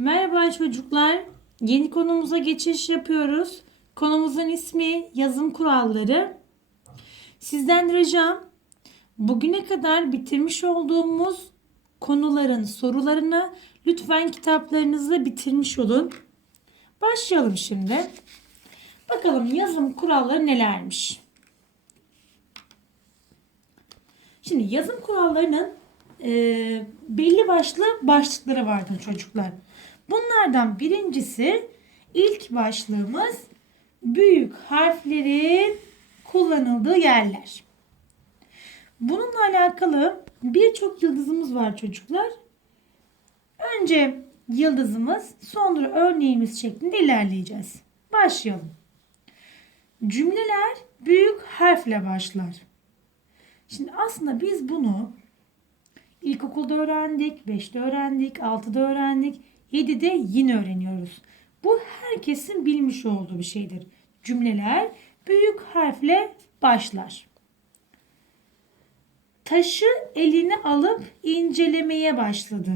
Merhaba çocuklar. Yeni konumuza geçiş yapıyoruz. Konumuzun ismi yazım kuralları. Sizden ricam bugüne kadar bitirmiş olduğumuz konuların sorularını lütfen kitaplarınızda bitirmiş olun. Başlayalım şimdi. Bakalım yazım kuralları nelermiş? Şimdi yazım kurallarının e, belli başlı başlıkları vardır çocuklar. Bunlardan birincisi ilk başlığımız büyük harflerin kullanıldığı yerler. Bununla alakalı birçok yıldızımız var çocuklar. Önce yıldızımız sonra örneğimiz şeklinde ilerleyeceğiz. Başlayalım. Cümleler büyük harfle başlar. Şimdi aslında biz bunu ilkokulda öğrendik, 5'te öğrendik, 6'da öğrendik, 7'de yine öğreniyoruz. Bu herkesin bilmiş olduğu bir şeydir. Cümleler büyük harfle başlar. Taşı eline alıp incelemeye başladı.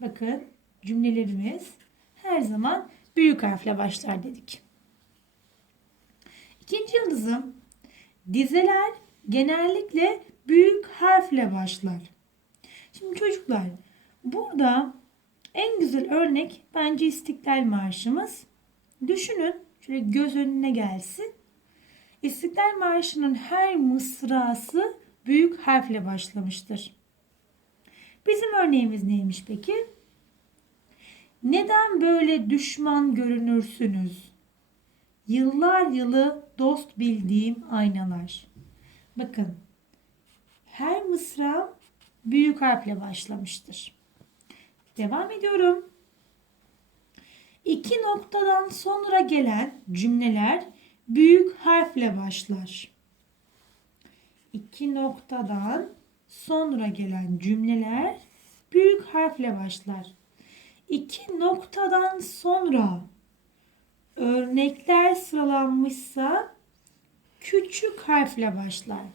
Bakın cümlelerimiz her zaman büyük harfle başlar dedik. İkinci yıldızım dizeler genellikle büyük harfle başlar. Şimdi çocuklar burada en güzel örnek bence İstiklal Marşımız. Düşünün şöyle göz önüne gelsin. İstiklal Marşı'nın her mısrası büyük harfle başlamıştır. Bizim örneğimiz neymiş peki? Neden böyle düşman görünürsünüz? Yıllar yılı dost bildiğim aynalar. Bakın her mısra büyük harfle başlamıştır. Devam ediyorum. İki noktadan sonra gelen cümleler büyük harfle başlar. İki noktadan sonra gelen cümleler büyük harfle başlar. İki noktadan sonra örnekler sıralanmışsa küçük harfle başlar.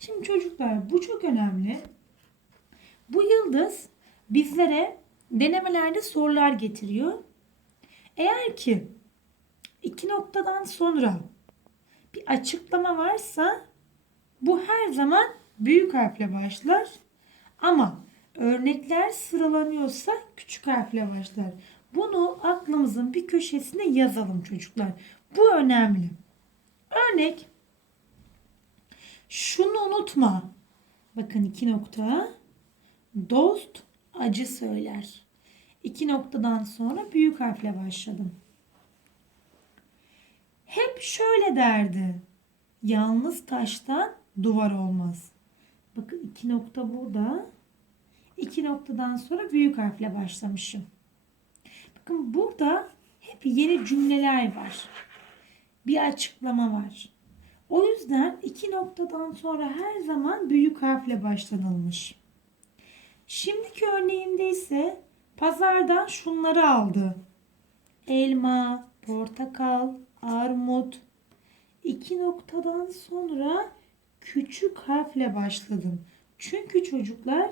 Şimdi çocuklar bu çok önemli. Bu yıldız bizlere denemelerde sorular getiriyor. Eğer ki iki noktadan sonra bir açıklama varsa bu her zaman büyük harfle başlar. Ama örnekler sıralanıyorsa küçük harfle başlar. Bunu aklımızın bir köşesine yazalım çocuklar. Bu önemli. Örnek şunu unutma. Bakın iki nokta. Dost acı söyler. İki noktadan sonra büyük harfle başladım. Hep şöyle derdi. Yalnız taştan duvar olmaz. Bakın iki nokta burada. İki noktadan sonra büyük harfle başlamışım. Bakın burada hep yeni cümleler var. Bir açıklama var. O yüzden iki noktadan sonra her zaman büyük harfle başlanılmış. Şimdiki örneğimde ise pazardan şunları aldı. Elma, portakal, armut. İki noktadan sonra küçük harfle başladım. Çünkü çocuklar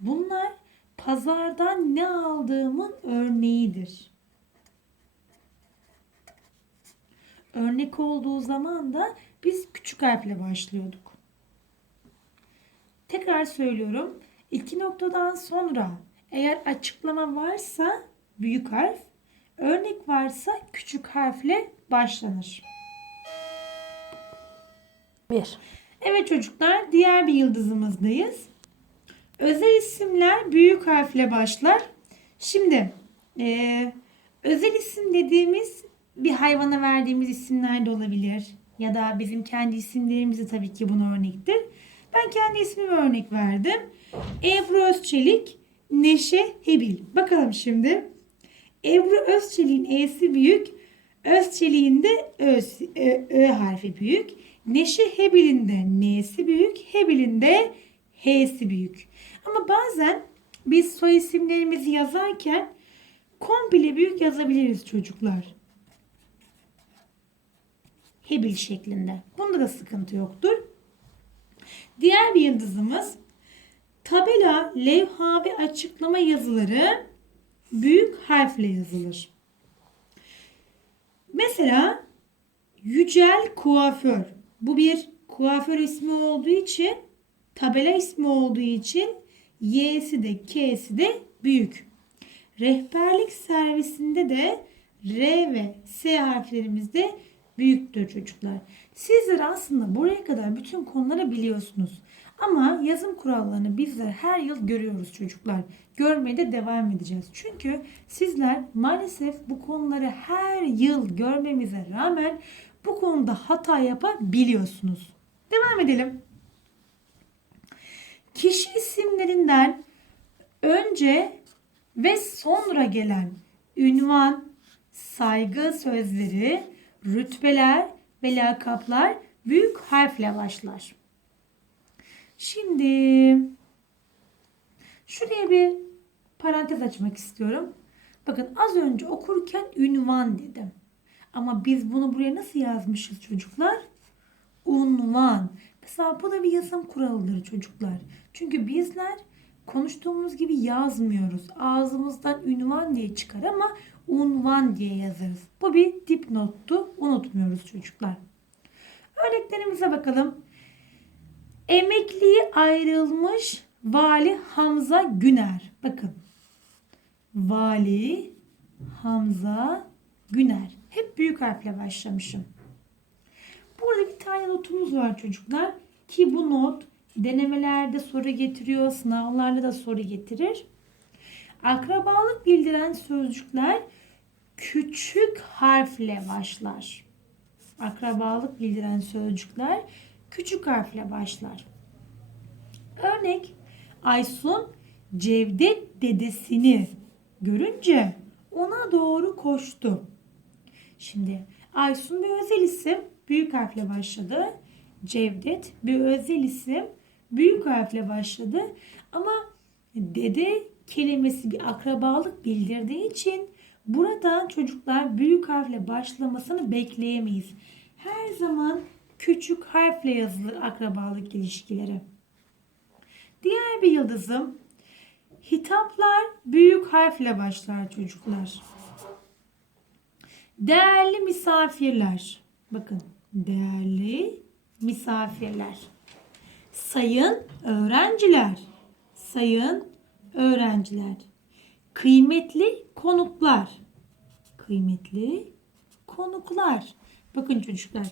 bunlar pazardan ne aldığımın örneğidir. Örnek olduğu zaman da biz küçük harfle başlıyorduk. Tekrar söylüyorum. İki noktadan sonra eğer açıklama varsa büyük harf, örnek varsa küçük harfle başlanır. Bir. Evet çocuklar diğer bir yıldızımızdayız. Özel isimler büyük harfle başlar. Şimdi eee, özel isim dediğimiz bir hayvana verdiğimiz isimler de olabilir. Ya da bizim kendi isimlerimiz de tabii ki buna örnektir. Ben kendi ismime örnek verdim. Ebru Özçelik, Neşe Hebil. Bakalım şimdi. Ebru Özçelik'in E'si büyük. Özçelik'in de Öz, Ö, Ö harfi büyük. Neşe Hebil'in de N'si büyük. Hebil'in de H'si büyük. Ama bazen biz soy isimlerimizi yazarken komple büyük yazabiliriz çocuklar. Hebil şeklinde. Bunda da sıkıntı yoktur. Diğer yıldızımız tabela, levha ve açıklama yazıları büyük harfle yazılır. Mesela Yücel Kuaför. Bu bir kuaför ismi olduğu için, tabela ismi olduğu için Y'si de K'si de büyük. Rehberlik servisinde de R ve S harflerimiz de büyüktür çocuklar. Sizler aslında buraya kadar bütün konuları biliyorsunuz. Ama yazım kurallarını bizler her yıl görüyoruz çocuklar. Görmeye de devam edeceğiz. Çünkü sizler maalesef bu konuları her yıl görmemize rağmen bu konuda hata yapabiliyorsunuz. Devam edelim. Kişi isimlerinden önce ve sonra gelen ünvan, saygı sözleri, rütbeler ve lakaplar büyük harfle başlar. Şimdi şuraya bir parantez açmak istiyorum. Bakın az önce okurken ünvan dedim. Ama biz bunu buraya nasıl yazmışız çocuklar? Unvan. Mesela bu da bir yazım kuralıdır çocuklar. Çünkü bizler konuştuğumuz gibi yazmıyoruz. Ağzımızdan ünvan diye çıkar ama unvan diye yazarız. Bu bir dipnottu. Unutmuyoruz çocuklar. Örneklerimize bakalım. Emekliye ayrılmış Vali Hamza Güner. Bakın. Vali Hamza Güner. Hep büyük harfle başlamışım. Burada bir tane notumuz var çocuklar. Ki bu not denemelerde soru getiriyor, sınavlarda da soru getirir. Akrabalık bildiren sözcükler küçük harfle başlar. Akrabalık bildiren sözcükler küçük harfle başlar. Örnek Aysun Cevdet dedesini görünce ona doğru koştu. Şimdi Aysun bir özel isim büyük harfle başladı. Cevdet bir özel isim büyük harfle başladı. Ama dede kelimesi bir akrabalık bildirdiği için burada çocuklar büyük harfle başlamasını bekleyemeyiz. Her zaman küçük harfle yazılır akrabalık ilişkileri. Diğer bir yıldızım hitaplar büyük harfle başlar çocuklar. Değerli misafirler. Bakın değerli misafirler. Sayın öğrenciler. Sayın öğrenciler. Kıymetli konuklar. Kıymetli konuklar. Bakın çocuklar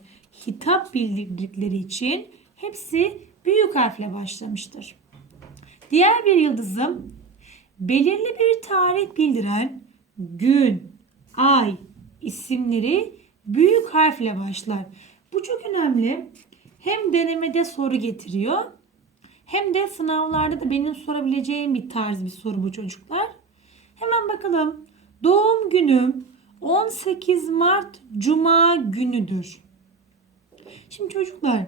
hitap bildirdikleri için hepsi büyük harfle başlamıştır. Diğer bir yıldızım belirli bir tarih bildiren gün, ay isimleri büyük harfle başlar. Bu çok önemli. Hem denemede soru getiriyor hem de sınavlarda da benim sorabileceğim bir tarz bir soru bu çocuklar. Hemen bakalım. Doğum günüm 18 Mart Cuma günüdür. Şimdi çocuklar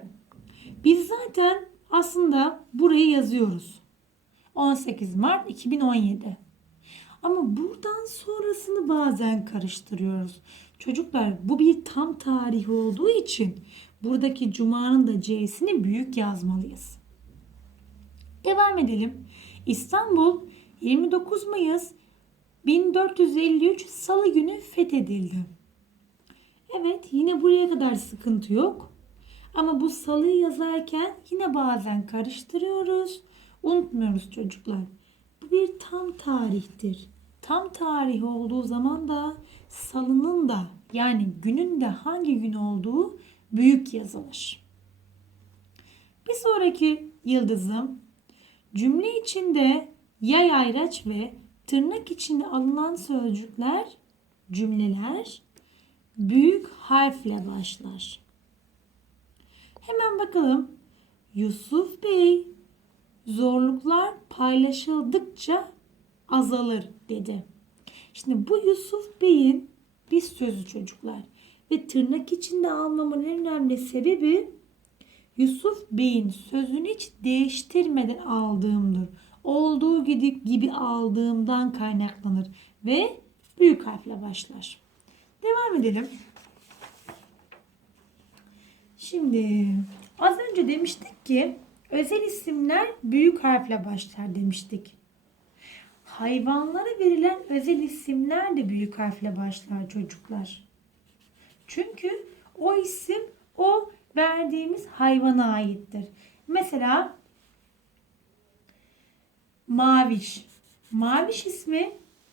biz zaten aslında burayı yazıyoruz. 18 Mart 2017. Ama buradan sonrasını bazen karıştırıyoruz. Çocuklar bu bir tam tarih olduğu için buradaki cumanın da C'sini büyük yazmalıyız. Devam edelim. İstanbul 29 Mayıs 1453 Salı günü fethedildi. Evet yine buraya kadar sıkıntı yok. Ama bu salıyı yazarken yine bazen karıştırıyoruz. Unutmuyoruz çocuklar. Bu bir tam tarihtir. Tam tarih olduğu zaman da salının da yani günün de hangi gün olduğu büyük yazılır. Bir sonraki yıldızım cümle içinde yay ayraç ve tırnak içinde alınan sözcükler, cümleler büyük harfle başlar. Hemen bakalım. Yusuf Bey zorluklar paylaşıldıkça azalır dedi. Şimdi bu Yusuf Bey'in bir sözü çocuklar. Ve tırnak içinde almamın en önemli sebebi Yusuf Bey'in sözünü hiç değiştirmeden aldığımdır. Olduğu gibi, gibi aldığımdan kaynaklanır. Ve büyük harfle başlar. Devam edelim. Şimdi az önce demiştik ki özel isimler büyük harfle başlar demiştik. hayvanlara verilen özel isimler de büyük harfle başlar çocuklar. Çünkü o isim o verdiğimiz hayvana aittir. Mesela Maviş. Maviş ismi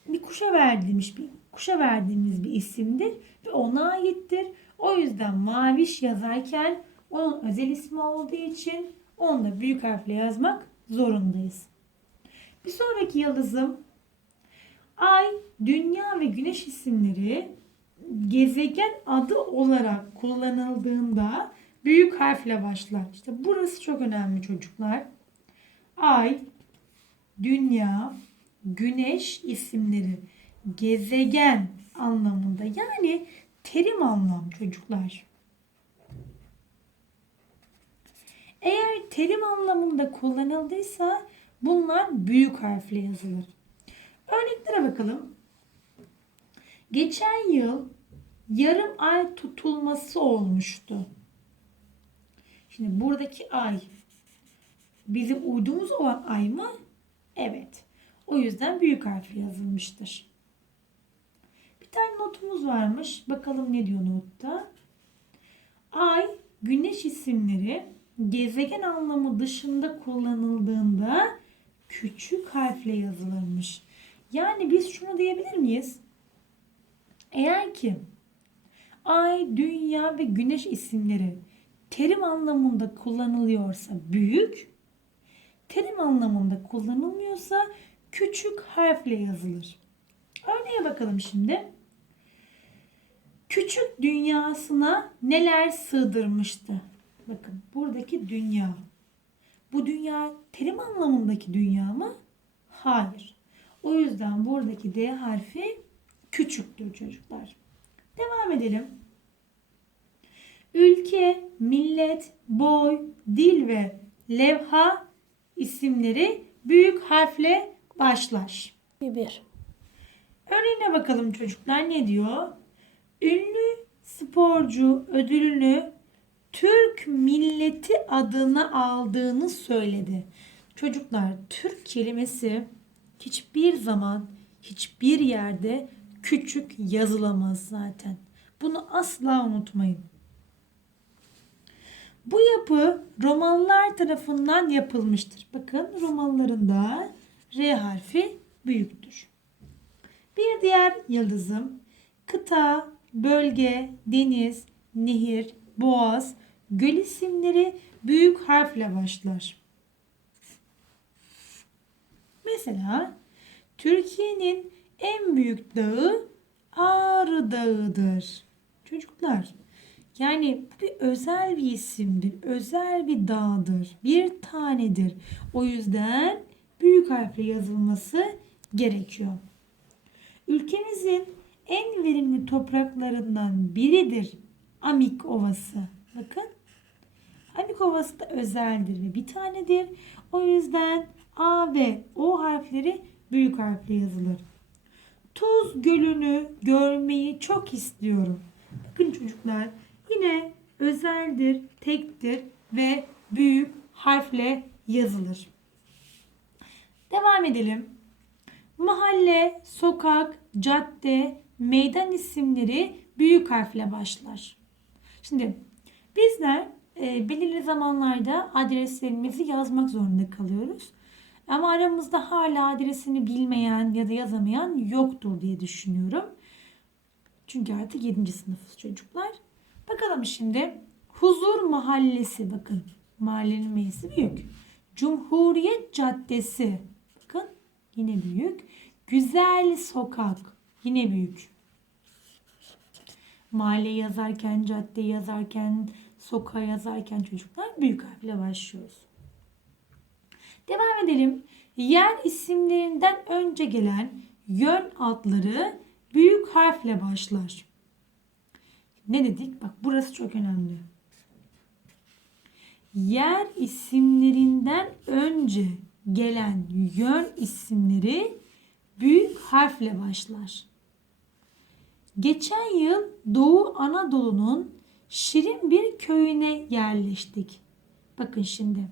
bir kuşa verdiğimiz bir kuşa verdiğimiz bir isimdir ve ona aittir. O yüzden Maviş yazarken onun özel ismi olduğu için onu da büyük harfle yazmak zorundayız. Bir sonraki yıldızım Ay, Dünya ve Güneş isimleri gezegen adı olarak kullanıldığında büyük harfle başlar. İşte burası çok önemli çocuklar. Ay, Dünya, Güneş isimleri gezegen anlamında yani terim anlam çocuklar. Eğer terim anlamında kullanıldıysa bunlar büyük harfle yazılır. Örneklere bakalım. Geçen yıl yarım ay tutulması olmuştu. Şimdi buradaki ay bizim uydumuz olan ay mı? Evet. O yüzden büyük harfle yazılmıştır. Bir tane notumuz varmış. Bakalım ne diyor notta? Ay, güneş isimleri gezegen anlamı dışında kullanıldığında küçük harfle yazılırmış. Yani biz şunu diyebilir miyiz? Eğer ki ay, dünya ve güneş isimleri terim anlamında kullanılıyorsa büyük, terim anlamında kullanılmıyorsa küçük harfle yazılır. Örneğe bakalım şimdi. Küçük dünyasına neler sığdırmıştı? Bakın buradaki dünya. Bu dünya terim anlamındaki dünya mı? Hayır. O yüzden buradaki D harfi küçüktür çocuklar. Devam edelim. Ülke, millet, boy, dil ve levha isimleri büyük harfle başlar. Bir. Örneğine bakalım çocuklar ne diyor? Ünlü sporcu ödülünü Türk milleti adına aldığını söyledi. Çocuklar Türk kelimesi hiçbir zaman hiçbir yerde küçük yazılamaz zaten. Bunu asla unutmayın. Bu yapı Romalılar tarafından yapılmıştır. Bakın Romalıların da R harfi büyüktür. Bir diğer yıldızım kıta, bölge, deniz, nehir, boğaz, göl isimleri büyük harfle başlar. Mesela Türkiye'nin en büyük dağı Ağrı Dağı'dır. Çocuklar yani bu bir özel bir isimdir. Özel bir dağdır. Bir tanedir. O yüzden büyük harfle yazılması gerekiyor. Ülkemizin en verimli topraklarından biridir Amik Ovası. Bakın. Amik Ovası da özeldir ve bir tanedir. O yüzden A ve O harfleri büyük harfle yazılır. Tuz Gölü'nü görmeyi çok istiyorum. Bakın çocuklar yine özeldir, tektir ve büyük harfle yazılır. Devam edelim. Mahalle, sokak, cadde, meydan isimleri büyük harfle başlar. Şimdi bizler e, belirli zamanlarda adreslerimizi yazmak zorunda kalıyoruz. Ama aramızda hala adresini bilmeyen ya da yazamayan yoktur diye düşünüyorum. Çünkü artık 7. sınıfız çocuklar. Bakalım şimdi Huzur Mahallesi bakın. Mahallenin meclisi büyük. Cumhuriyet Caddesi bakın yine büyük. Güzel Sokak yine büyük. Mahalle yazarken, cadde yazarken, sokağa yazarken çocuklar büyük harfle başlıyoruz. Devam edelim. Yer isimlerinden önce gelen yön adları büyük harfle başlar. Ne dedik? Bak burası çok önemli. Yer isimlerinden önce gelen yön isimleri büyük harfle başlar. Geçen yıl Doğu Anadolu'nun şirin bir köyüne yerleştik. Bakın şimdi.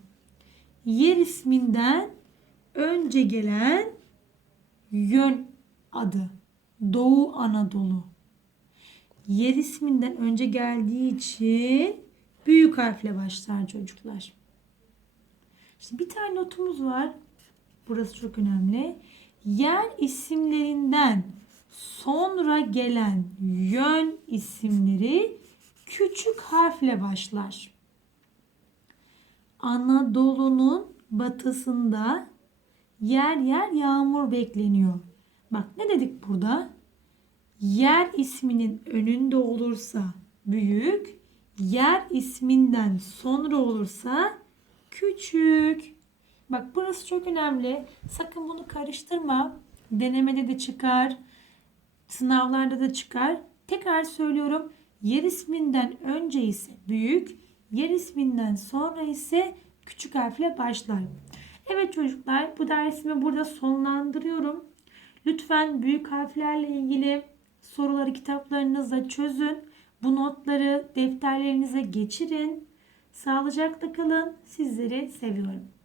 Yer isminden önce gelen yön adı. Doğu Anadolu. Yer isminden önce geldiği için büyük harfle başlar çocuklar. Şimdi bir tane notumuz var. Burası çok önemli. Yer isimlerinden sonra gelen yön isimleri küçük harfle başlar. Anadolu'nun batısında yer yer yağmur bekleniyor. Bak ne dedik burada? Yer isminin önünde olursa büyük, yer isminden sonra olursa küçük. Bak burası çok önemli. Sakın bunu karıştırma. Denemede de çıkar. Sınavlarda da çıkar. Tekrar söylüyorum. Yer isminden önce ise büyük, yer isminden sonra ise küçük harfle başlar. Evet çocuklar bu dersimi burada sonlandırıyorum. Lütfen büyük harflerle ilgili soruları kitaplarınızda çözün. Bu notları defterlerinize geçirin. Sağlıcakla kalın. Sizleri seviyorum.